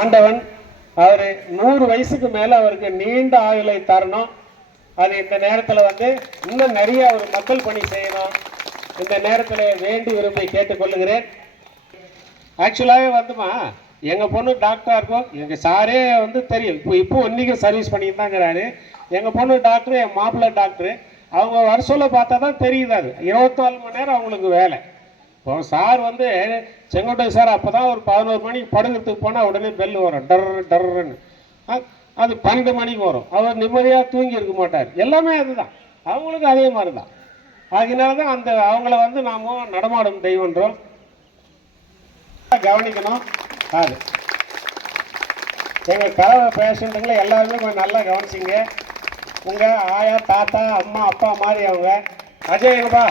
ஆண்டவன் அவர் நூறு வயசுக்கு மேலே அவருக்கு நீண்ட ஆயுளை தரணும். அது இந்த நேரத்தில் வந்து இன்னும் நிறைய அவர் மக்கள் பணி செய்யணும். இந்த நேரத்தில் வேண்டி விரும்பி கேட்டுக்கொள்ளுகிறேன் ஆக்சுவலாகவே வந்துமா எங்கள் பொண்ணு டாக்டராக இருக்கும். எங்கள் சாரே வந்து தெரியும். இப்போ இப்போ இன்னைக்கு சர்வீஸ் பண்ணிட்டு தாங்கிறாரு எங்கள் பொண்ணு டாக்டர் என் மாப்பிள்ளை டாக்டரு அவங்க வருஷம்ல பார்த்தா தான் தெரியுது அது. இருபத்தாலு மணி நேரம் அவங்களுக்கு வேலை. இப்போ சார் வந்து செங்கோட்டை சார் அப்போ தான் ஒரு பதினோரு மணிக்கு படுக்கிறதுக்கு போனால் உடனே பெல் வரும். டர் டர்ன்னு. அது பன்னெண்டு மணிக்கு வரும். அவர் நிம்மதியாக தூங்கி இருக்க மாட்டார். எல்லாமே அதுதான். அவங்களுக்கும் அதே மாதிரி தான் அதனால தான் அந்த அவங்கள வந்து நாம் நடமாடும் தெய்வன்றோம் கவனிக்கணும். அது. எங்கள் கலவை பேஷண்ட்டுங்களை எல்லாருமே கொஞ்சம் நல்லா கவனிச்சிங்க. உங்கள் ஆயா தாத்தா அம்மா அப்பா மாதிரி அவங்க. அஜய் எங்கப்பா?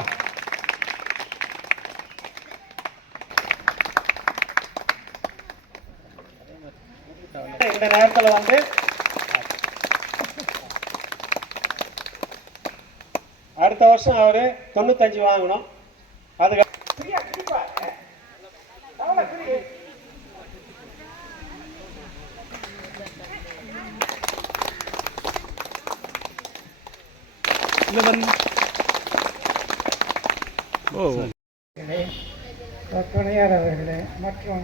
இந்த நேரத்தில் வந்து அடுத்த வருஷம் அவரு தொண்ணூத்தஞ்சு வாங்கணும். அதுக்கு துணையார் அவர்களே மற்றும்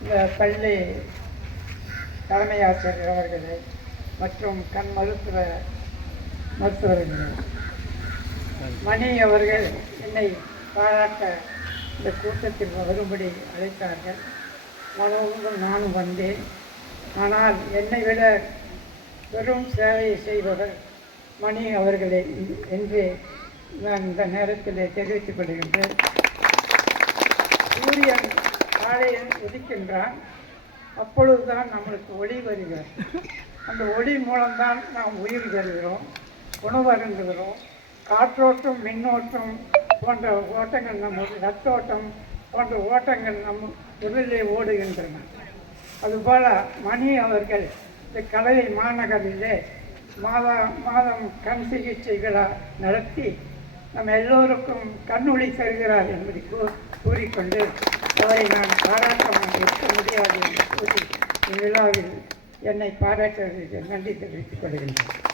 இந்த பள்ளி தலைமை ஆசிரியர் அவர்களே மற்றும் கண் மருத்துவ மருத்துவர்களே. மணி அவர்கள் என்னை பாராட்ட இந்த கூட்டத்தில் வரும்படி அழைத்தார்கள். மனோவும் நானும் வந்தேன். ஆனால் என்னை விட பெரும் சேவையை செய்பவர் மணி அவர்களே என்று நான் இந்த நேரத்தில் தெரிவித்துக் கொள்கின்றேன். சூரியன் காலையில் உதிக்கின்றான். அப்பொழுதுதான் நம்மளுக்கு ஒளி வருகிறது. அந்த ஒளி மூலம்தான் நாம் உயிர் பெறுகிறோம் உணவு காற்றோட்டம் மின்னோட்டம் போன்ற ஓட்டங்கள் நம்ம ரத்தோட்டம் போன்ற ஓட்டங்கள் நம் உடலிலே ஓடுகின்றன. அதுபோல மணி அவர்கள் இந்த கலை மாநகரிலே மாதம் மாதம் கண் சிகிச்சைகளை நடத்தி நம் எல்லோருக்கும் கண்ணொளி தருகிறார் என்பதை கூறிக்கொண்டு அவரை நான் பாராட்டமாக இருக்க முடியாது என்று கூறி இவ்விழாவில் என்னை பாராட்டுவதற்கு நன்றி தெரிவித்துக் கொள்கின்றேன்.